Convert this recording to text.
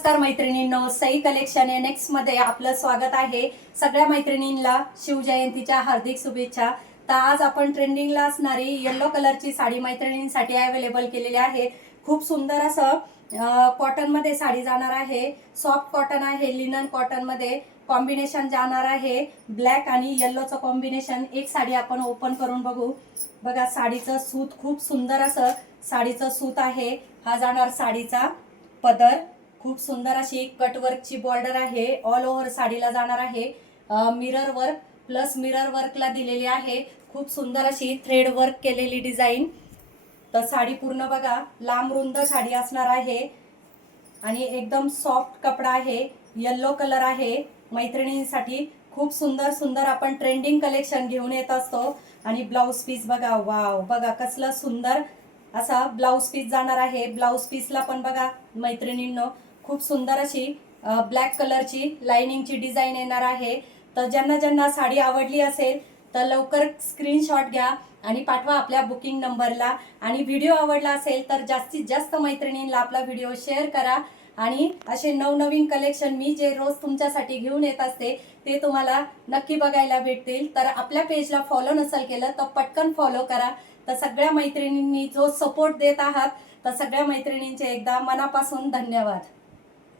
नमस्कार मैत्रिणींनो, Sai collection next मध्ये आपलं स्वागत आहे। सगळ्या मैत्रिणींना शिवजयंतीच्या हार्दिक शुभेच्छा। तर आज आपण ट्रेंडिंगला असणारी येलो कलरची साडी मैत्रिणींसाठी अवेलेबल केलेली आहे। खूप सुंदर असं कॉटन मध्ये साडी जाणार आहे। सॉफ्ट कॉटन आहे, लिनन कॉटन मध्ये कॉम्बिनेशन जाणार आहे। ब्लॅक आणि येल्लोचं कॉम्बिनेशन। एक साडी आपण ओपन करून बघू। बघा, साडीचं सूत खूप सुंदर असं साडीचं सूत आहे। हा जाणार साडीचा पदर। खूप सुंदर अशी कटवर्कची बॉर्डर आहे। ऑल ओव्हर साडीला जाणार आहे। Mirror work plus mirror Varkala दिलेली आहे। खूप सुंदर अशी थ्रेड वर्क केलेली डिझाइन। तर साडी पूर्ण बघा लांब रुंद साडी असणार आहे आणि एकदम सॉफ्ट कपडा आहे। येलो कलर आहे। मैत्रिणींसाठी खूप सुंदर सुंदर आपण ट्रेंडिंग कलेक्शन घेऊन येत असतो। आणि ब्लाउज पीस बघा, वाव, बघा कसलं सुंदर असा ब्लाउज पीस जाणार आहे। ब्लाउज पीसला पण बघा मैत्रिणींनो खूप सुंदर अशी ब्लॅक कलरची लाइनिंगची डिझाइन येणार आहे। तर ज्यांना ज्यांना साडी आवडली असेल तर लवकर स्क्रीनशॉट घ्या आणि पाठवा आपल्या बुकिंग नंबरला। आणि व्हिडिओ आवडला असेल तर जास्तीत जास्त मैत्रिणींना आपला व्हिडिओ शेअर करा। आणि असे नवनवीन कलेक्शन मी जे रोज तुमच्यासाठी घेऊन येत असते ते तुम्हाला नक्की बघायला भेटतील। तर आपल्या पेजला फॉलो नसेल केलं तर पटकन फॉलो करा। तर सगळ्या मैत्रिणींनी जो सपोर्ट देत आहात तर सगळ्या मैत्रिणींचे एकदा मनापासून धन्यवाद।